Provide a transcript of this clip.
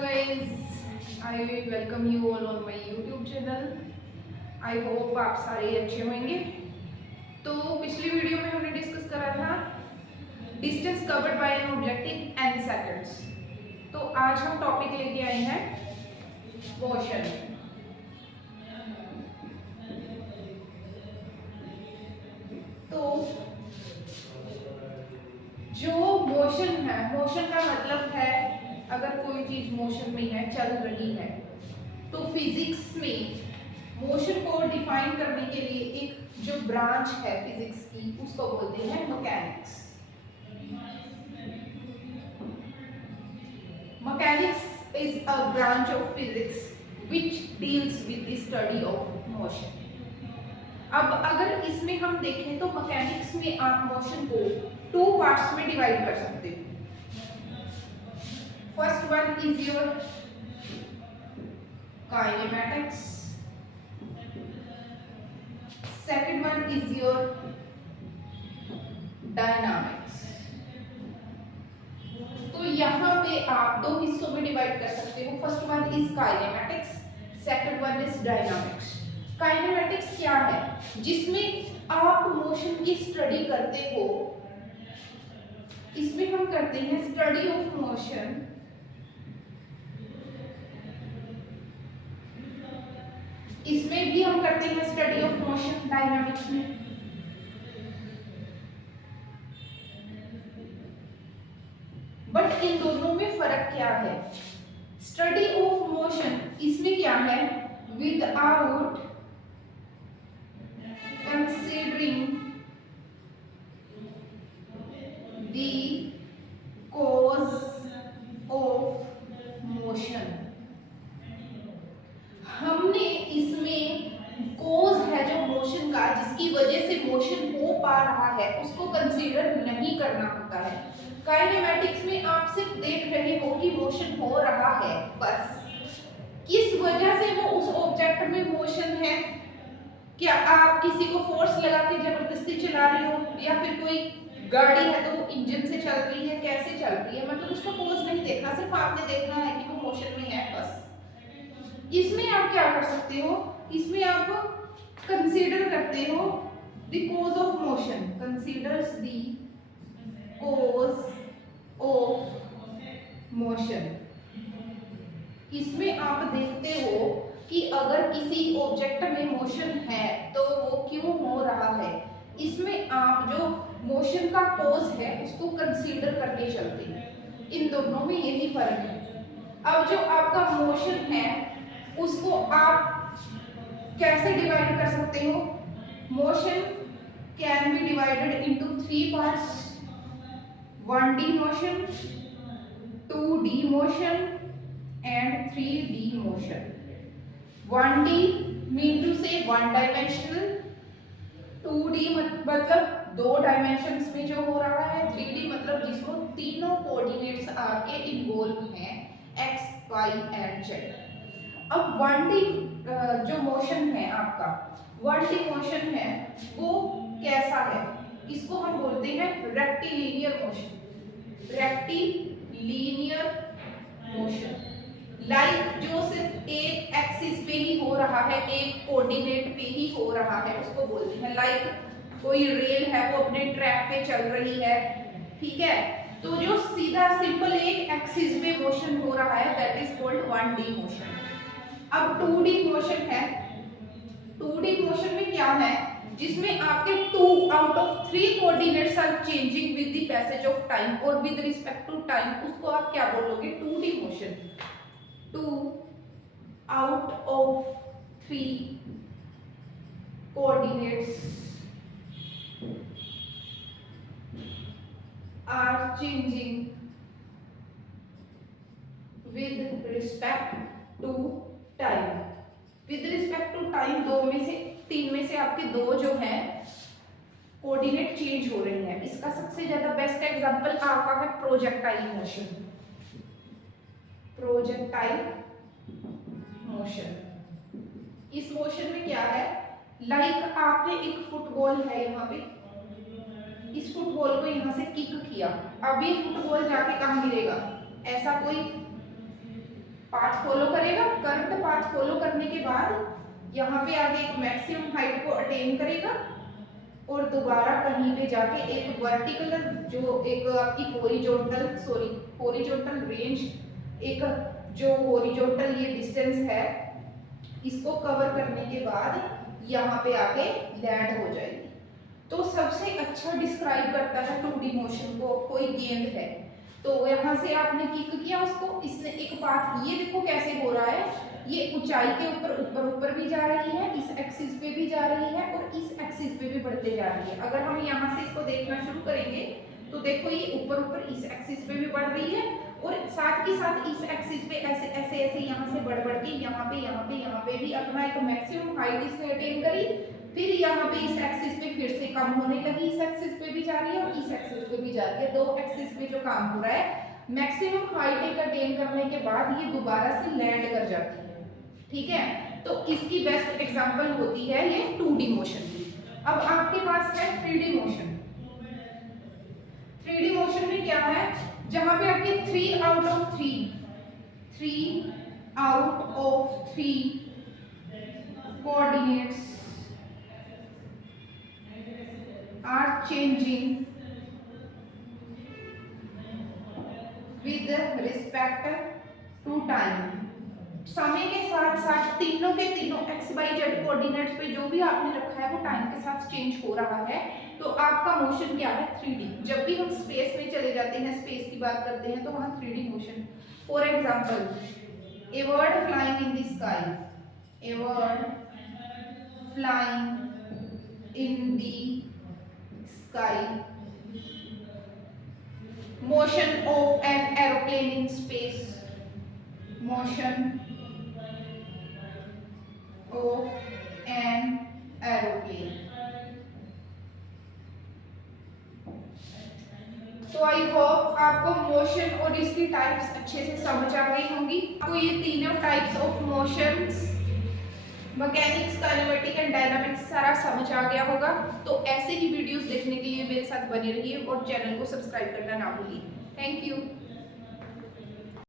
guys, I welcome you all on my YouTube channel. I hope आप सारे अच्छे होंगे। तो पिछली वीडियो में हमने डिस्कस करा था distance covered by an object in n seconds. तो आज हम टॉपिक लेके आए हैं मोशन। तो जो मोशन है, मोशन का मतलब है अगर कोई चीज मोशन में है, चल रही है, तो फिजिक्स में मोशन को डिफाइन करने के लिए एक जो ब्रांच है फिजिक्स की, उसको बोलते हैं mechanics. Mechanics is a branch of physics which deals with the study of motion. अब अगर इसमें हम देखें तो मैकेनिक्स में आप मोशन को टू पार्ट्स में डिवाइड कर सकते हो। First one is your kinematics, second one is your dynamics. तो यहाँ पे आप दो हिस्सों में डिवाइड कर सकते हो। First one is kinematics, second one is dynamics. Kinematics क्या है? जिसमें आप मोशन की स्टडी करते हो। इसमें हम करते हैं स्टडी ऑफ मोशन। इसमें भी हम करते हैं स्टडी ऑफ मोशन डायनामिक्स में। बट इन दोनों में फर्क क्या है? स्टडी ऑफ मोशन इसमें क्या है? Without considering the cause of motion. हमने इसमें कॉज है जो मोशन का, जिसकी वजह से मोशन हो पा रहा है, उसको कंसीडर नहीं करना होता है। काइनेमैटिक्स में आप सिर्फ देख रहे हो कि मोशन हो रहा है, बस किस वजह से वो उस ऑब्जेक्ट में मोशन है। क्या आप किसी को फोर्स लगा के जबरदस्ती चला रहे हो, या फिर कोई गाड़ी है तो इंजन से चल रही है, कैसे चल रही है, मतलब उसका कॉज नहीं देखना, सिर्फ आपने देखना है कि वो मोशन में है, बस। इसमें आप क्या कर सकते हो? इसमें आप कंसीडर करते हो the cause of motion, considers the cause of motion. इसमें आप देखते हो कि अगर किसी ऑब्जेक्ट में मोशन है तो वो क्यों हो रहा है। इसमें आप जो मोशन का कॉज है उसको कंसीडर करके चलते हैं। इन दोनों में यही फर्क है। अब जो आपका मोशन है उसको आप कैसे डिवाइड कर सकते हो? Motion can be divided into three parts: 1D motion, 2D motion and 3D motion. 1D mean to say one dimensional, 2D मतलब दो डायमेंशंस में जो हो रहा है, 3D मतलब जिसमें तीनों कोऑर्डिनेट्स आपके इन्वॉल्व हैं, x, y and z। अब 1D जो मोशन है आपका, 1D मोशन है, वो कैसा है? इसको हम बोलते हैं rectilinear motion. Rectilinear motion like जो सिर्फ एक एक्सिस पे ही हो रहा है, एक कोऑर्डिनेट पे ही हो रहा है, उसको बोलते हैं। लाइक कोई रेल है, वो अपने ट्रैक पे चल रही है, ठीक है, तो जो सीधा सिंपल एक एक्सिस पे मोशन हो रहा है, that is called 1D motion. अब 2D मोशन है। 2D मोशन में क्या है? जिसमें आपके 2 out of 3 coordinates are changing with the passage of time और विद रिस्पेक्ट टू टाइम, उसको आप क्या बोलोगे? 2D motion. 2 out of 3 coordinates are changing with respect to time। with respect to time दो में से, तीन में से आपके दो जो हैं कोऑर्डिनेट चेंज हो रही हैं। इसका सबसे ज्यादा बेस्ट एग्जांपल आपका है प्रोजेक्टाइल मोशन। प्रोजेक्टाइल मोशन, इस मोशन में क्या है? लाइक आपने एक फुटबॉल है यहाँ पे, इस फुटबॉल को यहाँ से किक किया, अब ये फुटबॉल जाके कहाँ गिरेगा? ऐसा कोई पाथ फॉलो करेगा, कर्व्ड पाथ फॉलो करने के बाद यहाँ पे आगे एक मैक्सिमम हाइट को अटेन करेगा और दोबारा कहीं पे जाके एक वर्टिकल जो एक आपकी हॉरिजॉन्टल रेंज, एक जो हॉरिजॉन्टल ये डिस्टेंस है, इसको कवर करने के बाद यहाँ पे आके लैंड हो जाएगी। तो सबसे अच्छा डिस्क्राइब करता है 2D मोशन को, कोई गेंद है तो यहाँ से आपने किक किया उसको, इसने एक पाथ, ये देखो कैसे हो रहा है, ये ऊंचाई के ऊपर भी जा रही है, इस एक्सिस पे भी जा रही है और इस एक्सिस पे भी बढ़ते जा रही है। अगर हम यहाँ से इसको देखना शुरू करेंगे तो देखो ये ऊपर इस एक्सिस पे भी बढ़ रही है और साथ ही साथ इस एक्सिस पे ऐसे ऐसे ऐसे यहाँ से बढ़ के यहाँ पे भी अपना एक मैक्सिमम हाइट इसने अटेन करी, फिर यहाँ पे इस एक्सिस पे फिर से कम होने लगी, इस एक्सिस पे भी जा रही है और इस एक्सिस पे भी जा रही है। दो एक्सिस पे जो काम हो रहा है, मैक्सिमम हाइट एक अटेन करने के बाद ये दोबारा से लैंड कर जाती है। ठीक है, तो इसकी बेस्ट एग्जांपल होती है ये 2D मोशन की। अब आपके पास है 3D मोशन। 3D मोशन में क्या है, जहां पे आपके 3 out of 3 coordinates are changing with respect to time। समय के साथ साथ तीनों के तीनों x y z कोऑर्डिनेट्स पे जो भी आपने रखा है वो टाइम के साथ चेंज हो रहा है, तो आपका मोशन क्या है 3D। जब भी हम स्पेस में चले जाते हैं, स्पेस की बात करते हैं तो वहां 3D motion. For example, A bird flying in the sky, A bird flying in the sky, motion of an aeroplane in space, motion of an aeroplane। तो आई होप आपको मोशन और इसकी टाइप्स अच्छे से समझ आ गई होंगी। आपको ये तीनों types of motions, mechanics, kinematic and dynamics सारा समझ आ गया होगा। तो ऐसे ही वीडियोस देखने के लिए मेरे साथ बने रहिए और चैनल को सब्सक्राइब करना ना भूलिए। Thank you.